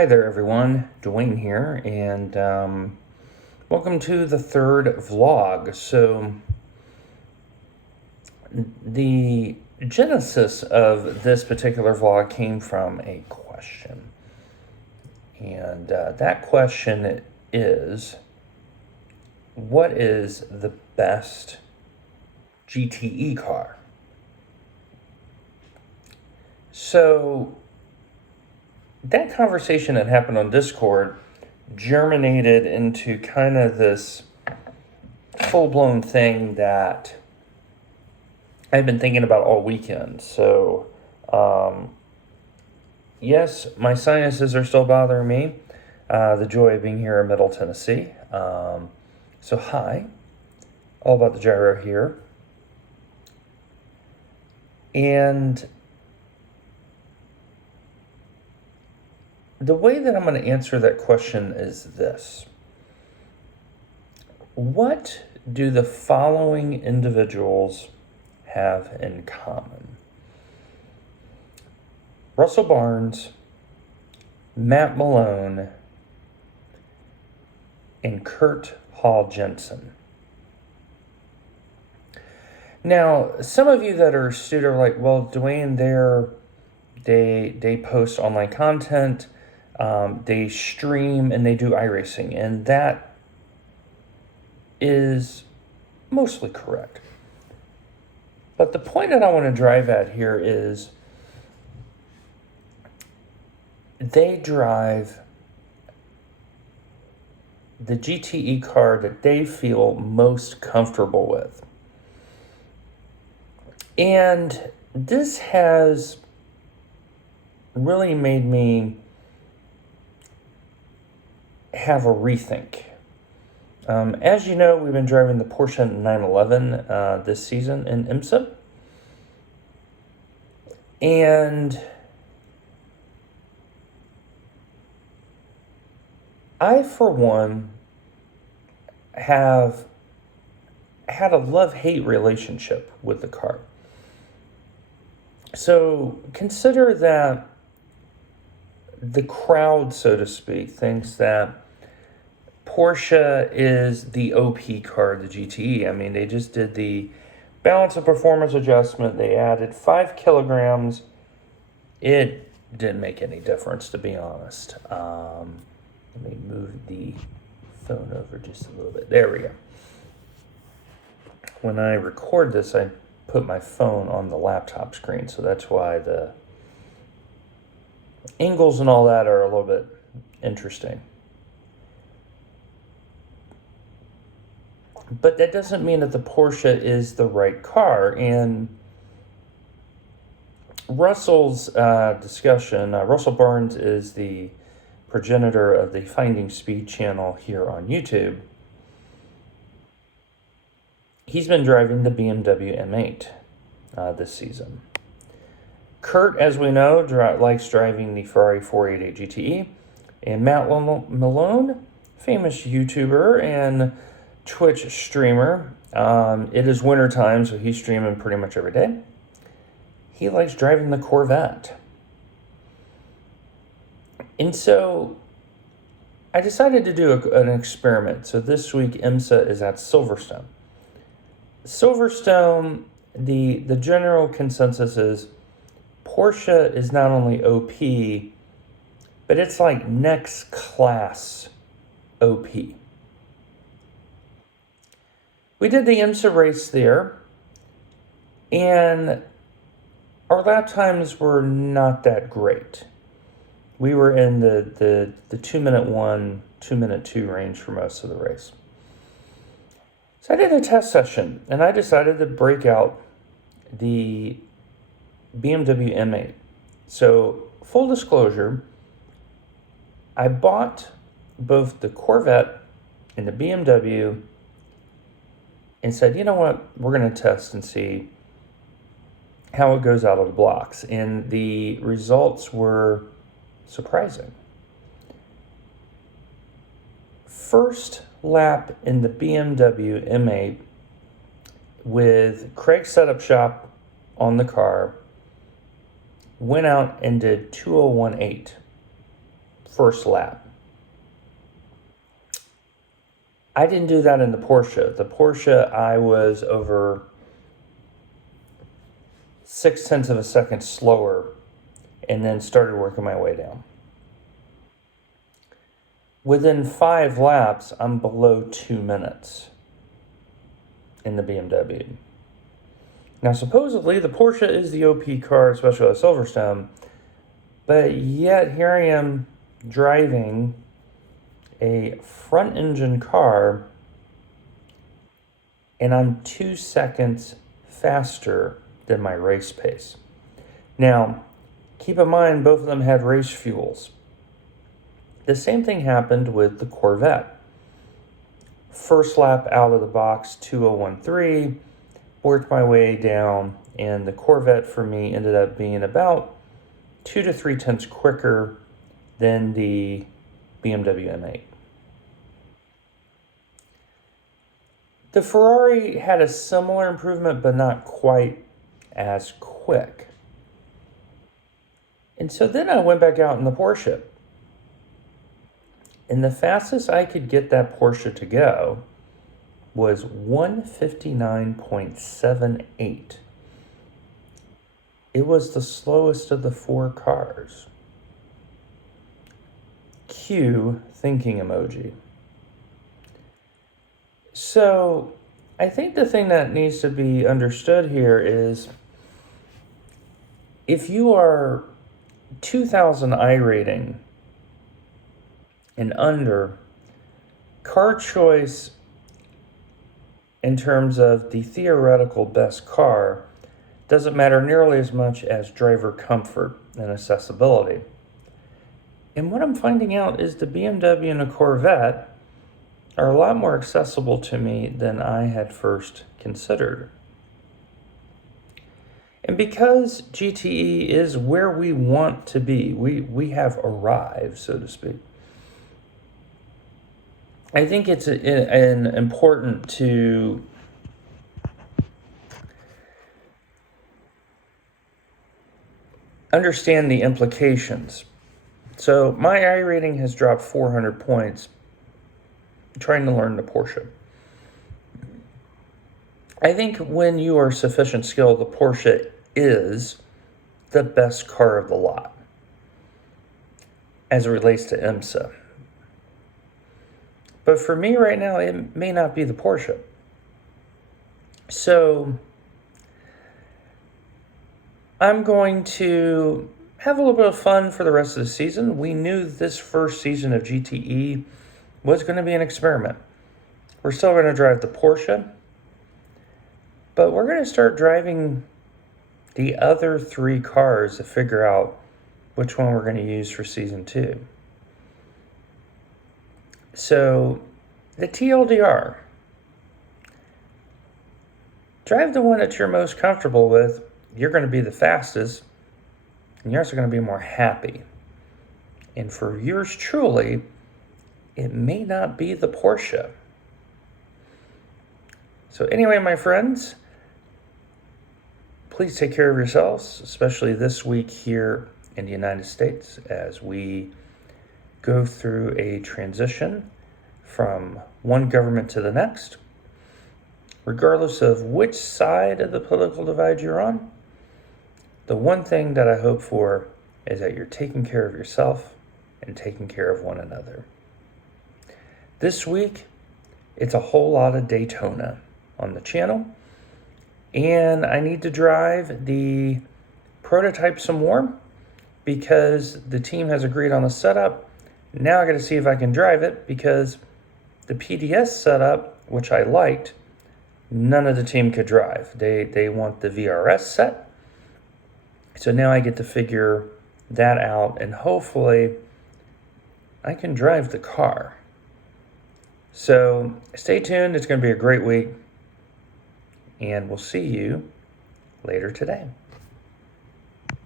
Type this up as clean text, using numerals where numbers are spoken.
Hi there, everyone. Dwayne here, and welcome to the third vlog. So, the genesis of this particular vlog came from a question, and that question is, what is the best GTE car? So, that conversation that happened on Discord germinated into kind of this full-blown thing that I've been thinking about all weekend. So, yes, my sinuses are still bothering me. The joy of being here in Middle Tennessee. So, hi. All about the gyro here. And the way that I'm going to answer that question is this. What do the following individuals have in common? Russell Barnes, Matt Malone, and Kurt Hall Jensen. Now, some of you that are astute are like, well, Dwayne, they post online content, they stream, and they do iRacing, and that is mostly correct. But the point that I want to drive at here is they drive the GTE car that they feel most comfortable with. And this has really made me have a rethink. As you know, we've been driving the Porsche 911 this season in IMSA. And I, for one, have had a love-hate relationship with the car. So consider that the crowd, so to speak, thinks that Porsche is the OP car, the GTE. I mean, they just did the balance of performance adjustment. They added 5 kilograms. It didn't make any difference, to be honest. Let me move the phone over just a little bit. There we go. When I record this, I put my phone on the laptop screen, so that's why the angles and all that are a little bit interesting. But that doesn't mean that the Porsche is the right car. And Russell's discussion, Russell Barnes is the progenitor of the Finding Speed channel here on YouTube. He's been driving the BMW M8 this season. Kurt, as we know, likes driving the Ferrari 488 GTE. And Matt Malone, famous YouTuber and Twitch streamer. It is winter time, so he's streaming pretty much every day. He likes driving the Corvette. And so I decided to do an experiment. So this week, IMSA is at Silverstone. Silverstone, the general consensus is Porsche is not only OP, but it's like next class OP. We did the IMSA race there, and our lap times were not that great. We were in the 2-minute 1, 2-minute 2 range for most of the race. So I did a test session, and I decided to break out the BMW M8. So, full disclosure, I bought both the Corvette and the BMW and said, you know what, we're going to test and see how it goes out of the blocks. And the results were surprising. First lap in the BMW M8 with Craig's setup shop on the car, went out and did 2:01.8 first lap. I didn't do that in the Porsche. The Porsche, I was over 0.6 of a second slower and then started working my way down. Within 5 laps, I'm below 2 minutes in the BMW. Now, supposedly, the Porsche is the OP car, especially at Silverstone, but yet here I am driving a front-engine car, and I'm 2 seconds faster than my race pace. Now, keep in mind, both of them had race fuels. The same thing happened with the Corvette. First lap out of the box, 2:01.3, worked my way down, and the Corvette for me ended up being about 2 to 3 tenths quicker than the BMW M8. The Ferrari had a similar improvement, but not quite as quick. And so then I went back out in the Porsche. And the fastest I could get that Porsche to go was 1:59.78. It was the slowest of the 4 cars. Cue thinking emoji. So I think the thing that needs to be understood here is if you are 2,000 I rating and under, car choice in terms of the theoretical best car doesn't matter nearly as much as driver comfort and accessibility. And what I'm finding out is the BMW and the Corvette are a lot more accessible to me than I had first considered. And because GTE is where we want to be, we have arrived, so to speak. I think it's important to understand the implications. So my I rating has dropped 400 points trying to learn the Porsche. I think when you are sufficient skill, the Porsche is the best car of the lot as it relates to IMSA. But for me right now, it may not be the Porsche. So I'm going to have a little bit of fun for the rest of the season. We knew this first season of GTE was going to be an experiment. We're still going to drive the Porsche, but we're going to start driving the other 3 cars to figure out which one we're going to use for season 2. So, the TLDR. Drive the one that you're most comfortable with. You're going to be the fastest, and you're also going to be more happy. And for yours truly, it may not be the Porsche. So anyway, my friends, please take care of yourselves, especially this week here in the United States as we go through a transition from one government to the next. Regardless of which side of the political divide you're on, the one thing that I hope for is that you're taking care of yourself and taking care of one another. This week, it's a whole lot of Daytona on the channel, and I need to drive the prototype some more because the team has agreed on the setup. Now I got to see if I can drive it because the PDS setup, which I liked, none of the team could drive. They want the VRS set. So now I get to figure that out, and hopefully I can drive the car. So stay tuned. It's going to be a great week, and we'll see you later today.